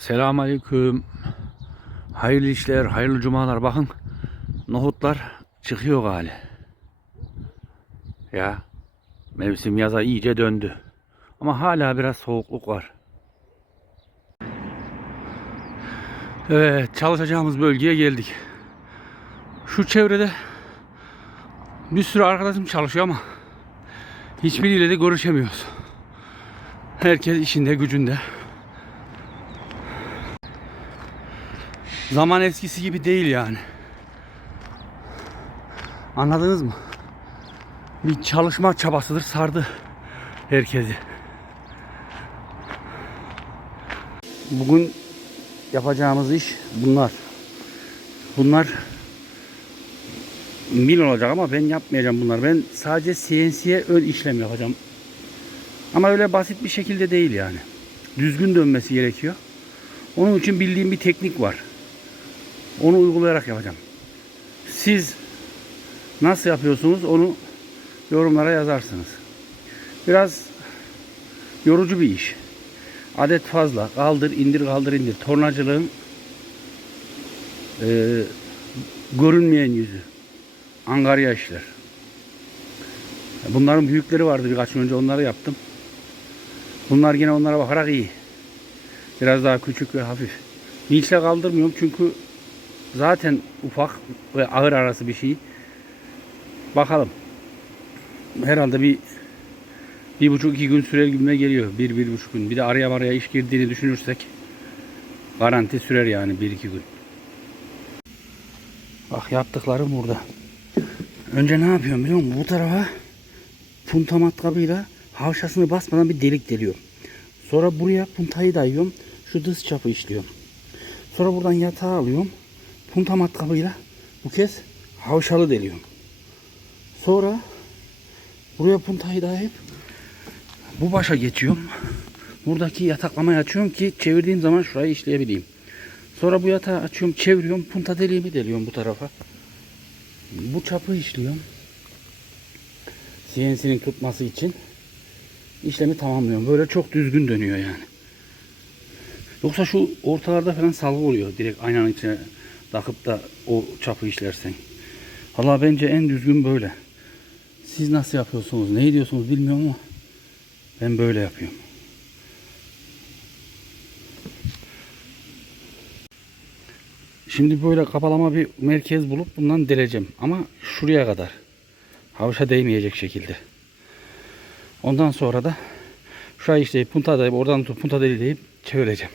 Selamünaleyküm. Hayırlı işler, hayırlı cumalar. Bakın nohutlar çıkıyor gali. Ya mevsim yaza iyice döndü. Ama hala biraz soğukluk var. Evet, çalışacağımız bölgeye geldik. Şu çevrede bir sürü arkadaşım çalışıyor ama hiçbiriyle de görüşemiyoruz. Herkes işinde, gücünde. Zaman eskisi gibi değil yani. Anladınız mı? Bir çalışma çabasıdır, sardı herkesi. Bugün yapacağımız iş bunlar. Bunlar mil olacak ama ben yapmayacağım bunlar. Ben sadece CNC'ye ön işlem yapacağım. Ama öyle basit bir şekilde değil yani. Düzgün dönmesi gerekiyor. Onun için bildiğim bir teknik var. Onu uygulayarak yapacağım. Siz nasıl yapıyorsunuz onu yorumlara yazarsınız. Biraz yorucu bir iş. Adet fazla. Kaldır, indir, kaldır, indir. Tornacılığın görünmeyen yüzü. Angarya işler. Bunların büyükleri vardı birkaç gün önce, onları yaptım. Bunlar yine onlara bakarak iyi. Biraz daha küçük ve hafif. Vinçle kaldırmıyorum çünkü zaten ufak ve ağır arası bir şey. Bakalım. Herhalde bir buçuk iki gün sürer gibime geliyor. Bir buçuk gün. Bir de araya iş girdiğini düşünürsek garanti sürer yani bir iki gün. Bak yaptıklarım burada. Önce ne yapıyorum biliyor musun? Bu tarafa punta matkabıyla havşasını basmadan bir delik deliyorum. Sonra buraya puntayı dayıyorum. Şu dış çapı işliyorum. Sonra buradan yatağı alıyorum. Punta matkabıyla bu kez havşalı deliyorum. Sonra buraya puntayı dayayıp bu başa geçiyorum. Buradaki yataklamayı açıyorum ki çevirdiğim zaman şurayı işleyebileyim. Sonra bu yatağı açıyorum, çeviriyorum. Punta deliğimi deliyorum bu tarafa. Bu çapı işliyorum. CNC'nin tutması için işlemi tamamlıyorum. Böyle çok düzgün dönüyor yani. Yoksa şu ortalarda falan salgı oluyor. Direkt aynanın içine takıp da o çapı işlersen. Valla bence en düzgün böyle. Siz nasıl yapıyorsunuz, ne ediyorsunuz bilmiyorum ama ben böyle yapıyorum. Şimdi böyle kapalama bir merkez bulup bundan deleceğim. Ama şuraya kadar. Havuşa değmeyecek şekilde. Ondan sonra da şurayı işleyip punta dayayıp oradan tutup punta deliği deyip çevireceğim.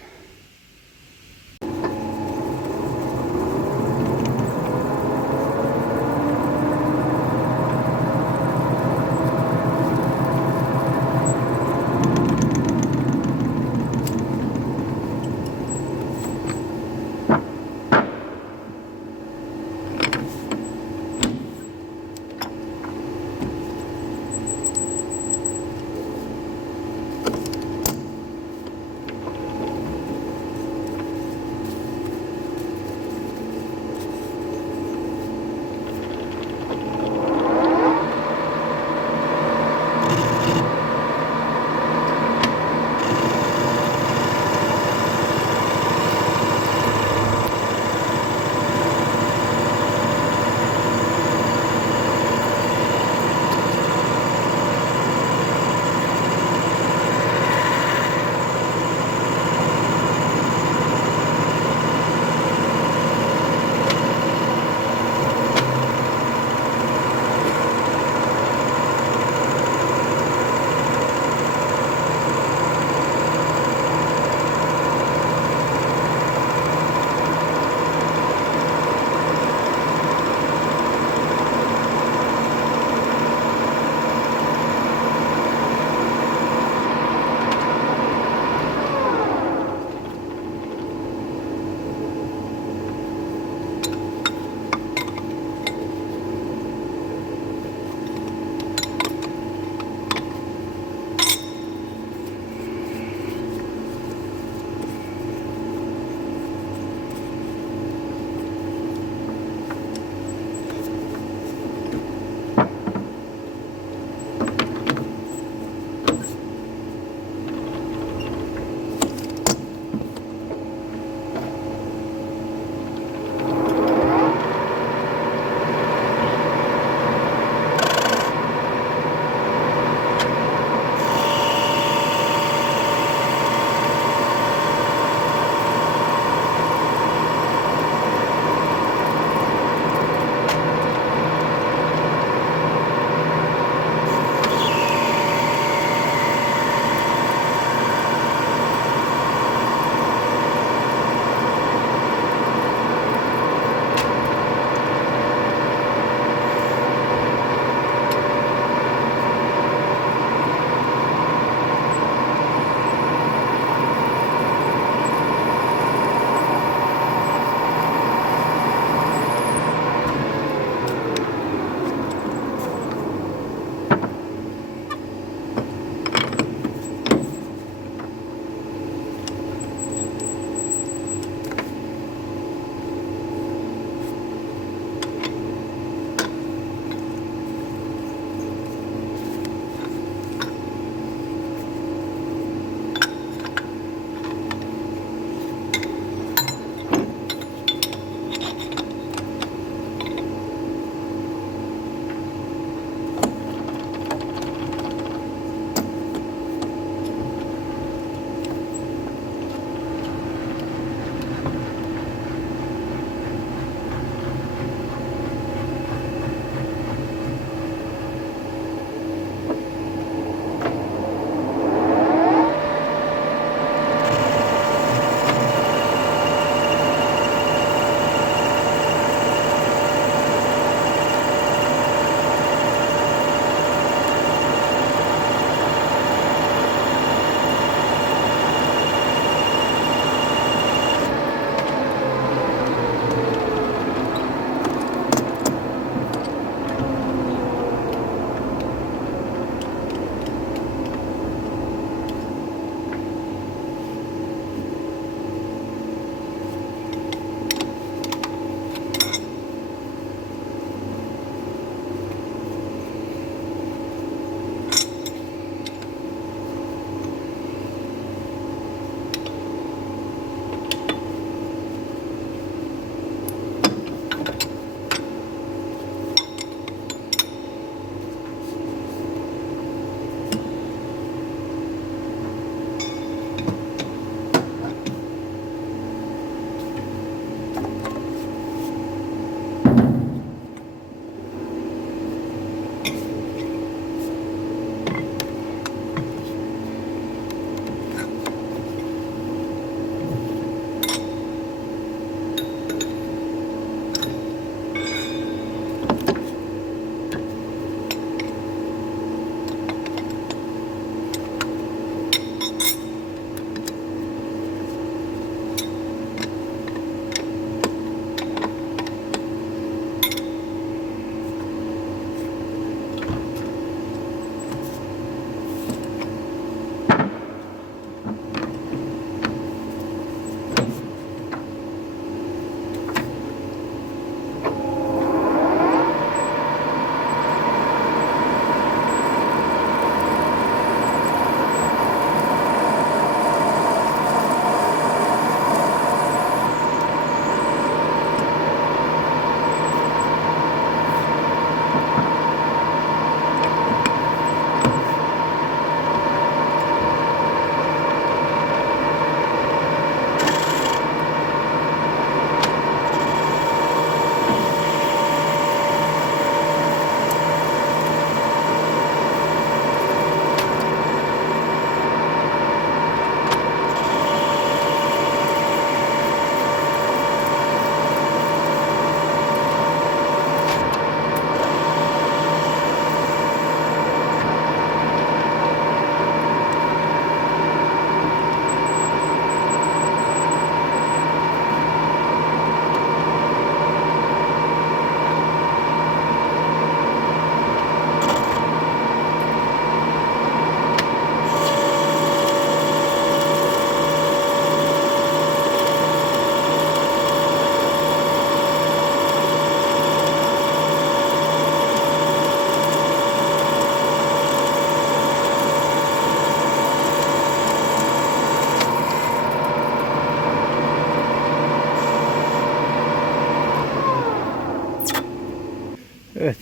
Evet.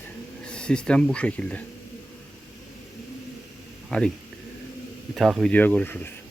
Sistem bu şekilde. Hadi. Bir dahaki videoya görüşürüz.